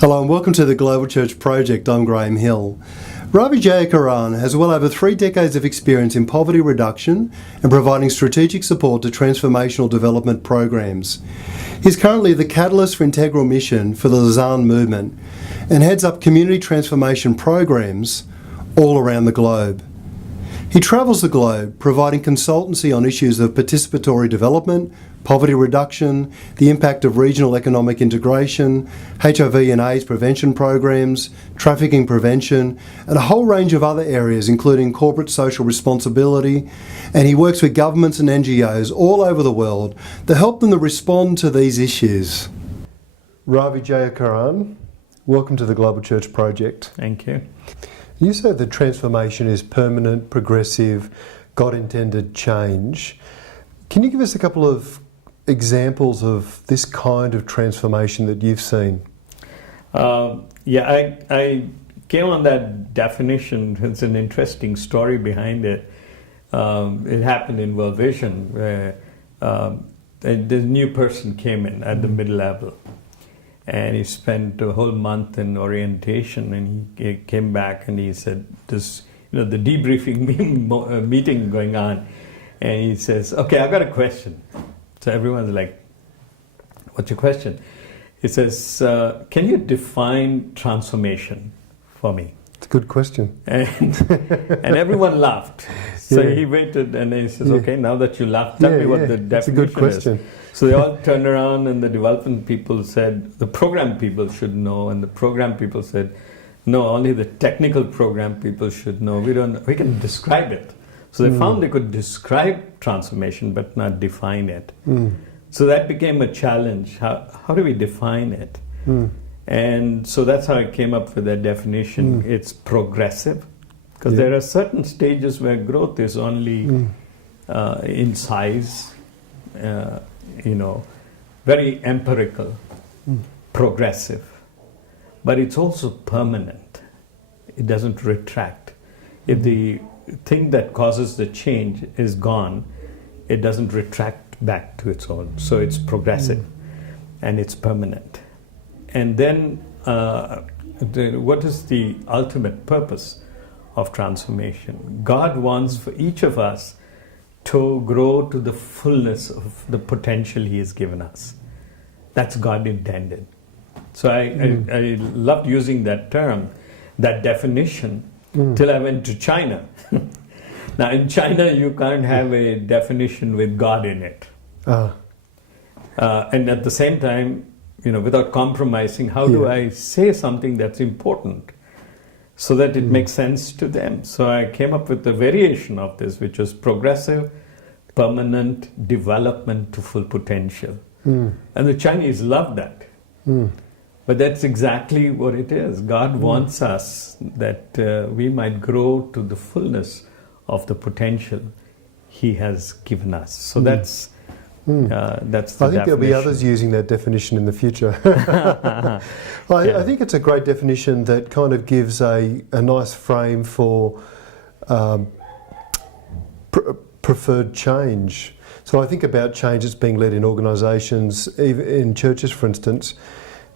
Hello and welcome to the Global Church Project. I'm Graham Hill. Ravi Jayakaran has well over 3 decades of experience in poverty reduction and providing strategic support to transformational development programs. He's currently the catalyst for integral mission for the Lausanne Movement and heads up community transformation programs all around the globe. He travels the globe providing consultancy on issues of participatory development, poverty reduction, the impact of regional economic integration, HIV and AIDS prevention programs, trafficking prevention, and a whole range of other areas including corporate social responsibility. And he works with governments and NGOs all over the world to help them to respond to these issues. Ravi Jayakaran, welcome to the Global Church Project. Thank you. You say that transformation is permanent, progressive, God-intended change. Can you give us a couple of examples of this kind of transformation that you've seen? I came on that definition. It's an interesting story behind it. It happened in World Vision where the new person came in at the mid-level. And he spent a whole month in orientation, and he came back and he said, the debriefing meeting going on, and he says, okay, I've got a question. So everyone's like, what's your question? He says, can you define transformation for me? It's a good question. And everyone laughed. So he waited and then he says, okay, now that you laughed, tell me what the definition is. That's a good question. So they all turned around and the development people said, the program people should know, and the program people said, no, only the technical program people should know. We can describe it. So they found they could describe transformation but not define it. So that became a challenge. How do we define it? And so that's how I came up with that definition. It's progressive, because there are certain stages where growth is only in size, very empirical, progressive, but it's also permanent. It doesn't retract. If the thing that causes the change is gone, it doesn't retract back to its own. So it's progressive and it's permanent. And then what is the ultimate purpose of transformation? God wants for each of us to grow to the fullness of the potential He has given us. That's God intended. So I loved using that term, that definition, till I went to China. Now in China you can't have a definition with God in it. And at the same time, without compromising, how do I say something that's important so that it makes sense to them? So I came up with a variation of this, which was progressive, permanent development to full potential. And the Chinese love that. But that's exactly what it is. God wants us that we might grow to the fullness of the potential He has given us. So that's the definition. I think there'll be others using that definition in the future. I think it's a great definition that kind of gives a nice frame for preferred change. So I think about change that's being led in organisations, even in churches, for instance.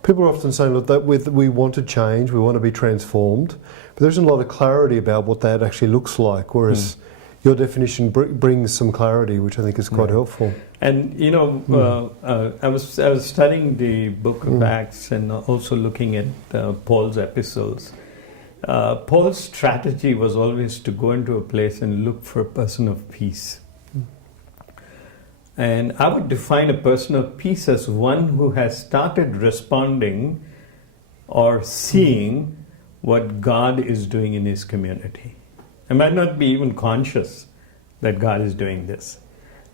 People are often saying, look, we want to change, we want to be transformed, but there isn't a lot of clarity about what that actually looks like, whereas your definition brings some clarity, which I think is quite helpful. And I was studying the book of Acts and also looking at Paul's epistles. Paul's strategy was always to go into a place and look for a person of peace. And I would define a person of peace as one who has started responding or seeing what God is doing in his community. I might not be even conscious that God is doing this,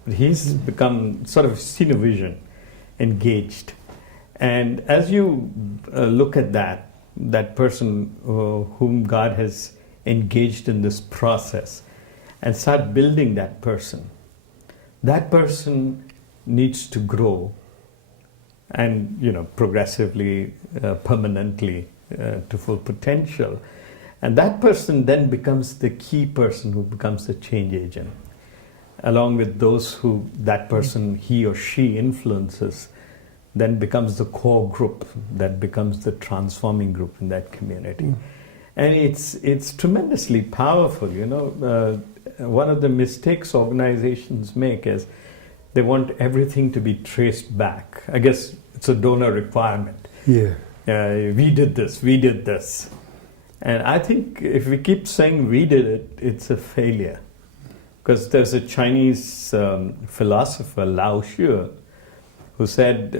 but he's become sort of seen a vision, engaged. And as you look at that person whom God has engaged in this process and start building that person needs to grow and progressively, permanently to full potential. And that person then becomes the key person who becomes the change agent, along with those who that person, he or she influences then becomes the core group, that becomes the transforming group in that community. And it's tremendously powerful, one of the mistakes organizations make is they want everything to be traced back. I guess it's a donor requirement. Yeah. We did this. And I think if we keep saying we did it, it's a failure. Because there's a Chinese philosopher, Lao Xue, who said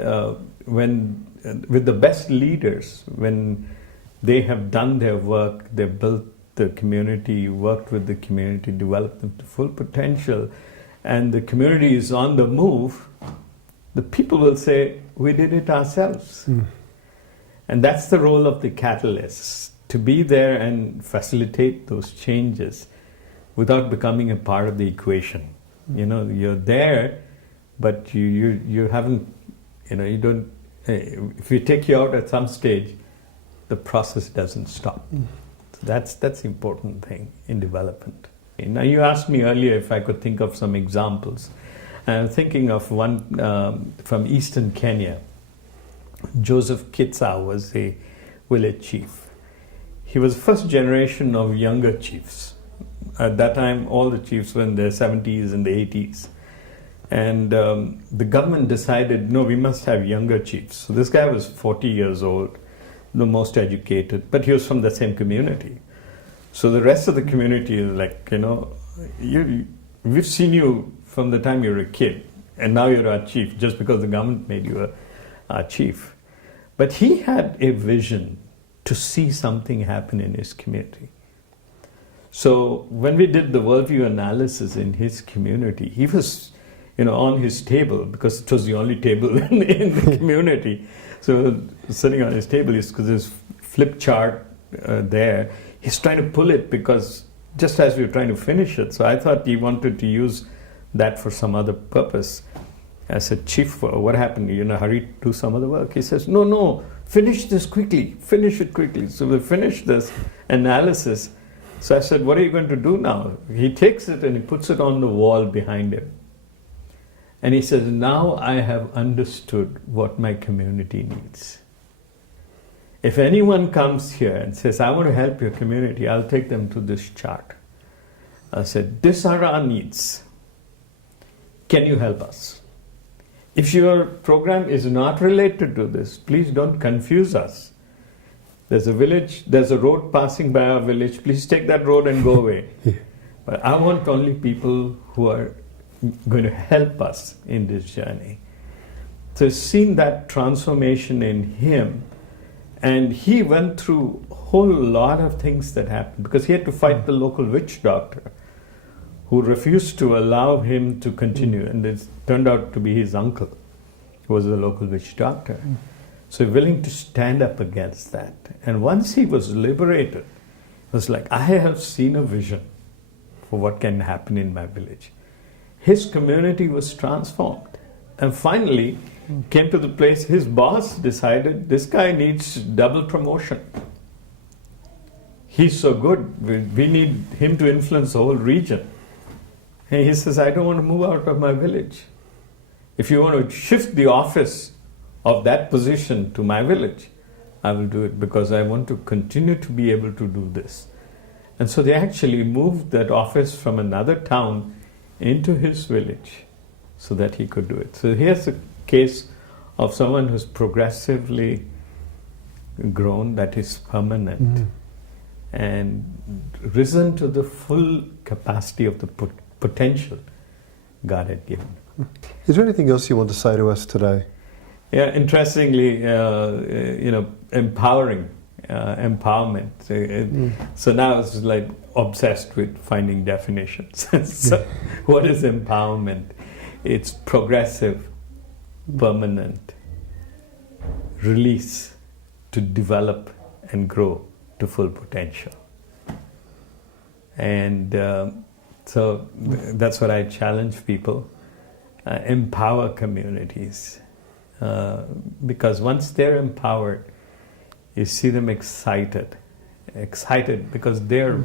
with the best leaders, when they have done their work, they built the community, worked with the community, developed them to full potential, and the community is on the move, the people will say, we did it ourselves. And that's the role of the catalysts, to be there and facilitate those changes without becoming a part of the equation. You're there, but you haven't, you don't, if we take you out at some stage, the process doesn't stop. So that's the important thing in development. Now you asked me earlier if I could think of some examples. I'm thinking of one from eastern Kenya. Joseph Kitsa was a village chief. He was first generation of younger chiefs. At that time, all the chiefs were in their 70s and the 80s. And the government decided, no, we must have younger chiefs. So this guy was 40 years old, the most educated, but he was from the same community. So the rest of the community is like, we've seen you from the time you were a kid, and now you're our chief, just because the government made you our chief. But he had a vision to see something happen in his community. So when we did the worldview analysis in his community, he was, on his table, because it was the only table in the community. So sitting on his table, because there's flip chart there, he's trying to pull it because just as we were trying to finish it. So I thought he wanted to use that for some other purpose. I said, Chief, what happened? You're in a hurry to do some other work? He says, no, finish this quickly, finish it quickly. So we finished this analysis. So I said, what are you going to do now? He takes it and he puts it on the wall behind him. And he says, now I have understood what my community needs. If anyone comes here and says, I want to help your community, I'll take them to this chart. I said, these are our needs. Can you help us? If your program is not related to this, please don't confuse us. There's a village, there's a road passing by our village, please take that road and go away. But I want only people who are going to help us in this journey. So I've seen that transformation in him, and he went through a whole lot of things that happened because he had to fight the local witch doctor who refused to allow him to continue, and it turned out to be his uncle who was the local witch doctor. So willing to stand up against that. And once he was liberated, it was like, I have seen a vision for what can happen in my village. His community was transformed. And finally, came to the place his boss decided this guy needs double promotion. He's so good, we need him to influence the whole region. And he says, I don't want to move out of my village. If you want to shift the office of that position to my village, I will do it because I want to continue to be able to do this. And so they actually moved that office from another town into his village so that he could do it. So here's a case of someone who's progressively grown, that is permanent, and risen to the full capacity of the potential God had given. Is there anything else you want to say to us today? Yeah, interestingly, empowering, empowerment. So now it's like obsessed with finding definitions. So what is empowerment? It's progressive, permanent release to develop and grow to full potential. And so that's what I challenge people. Empower communities. Because once they're empowered, you see them excited because they're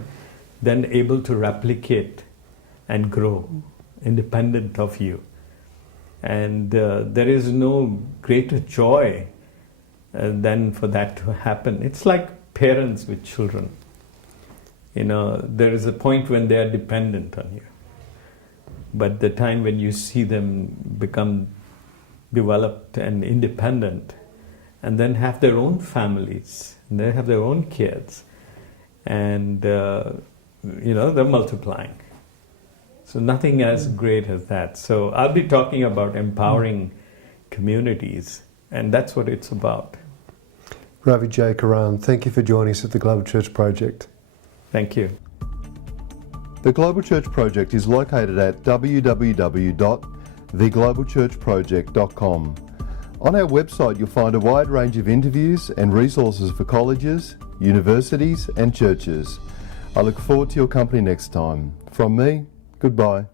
then able to replicate and grow independent of you. And there is no greater joy than for that to happen. It's like parents with children. There is a point when they are dependent on you. But the time when you see them become developed and independent, and then have their own families, and they have their own kids, and they're multiplying. So nothing as great as that. So I'll be talking about empowering communities, and that's what it's about. Ravi Jayakaran, thank you for joining us at the Global Church Project. Thank you. The Global Church Project is located at www.theglobalchurchproject.com. On our website you'll find a wide range of interviews and resources for colleges, universities and churches. I look forward to your company next time. From me, goodbye.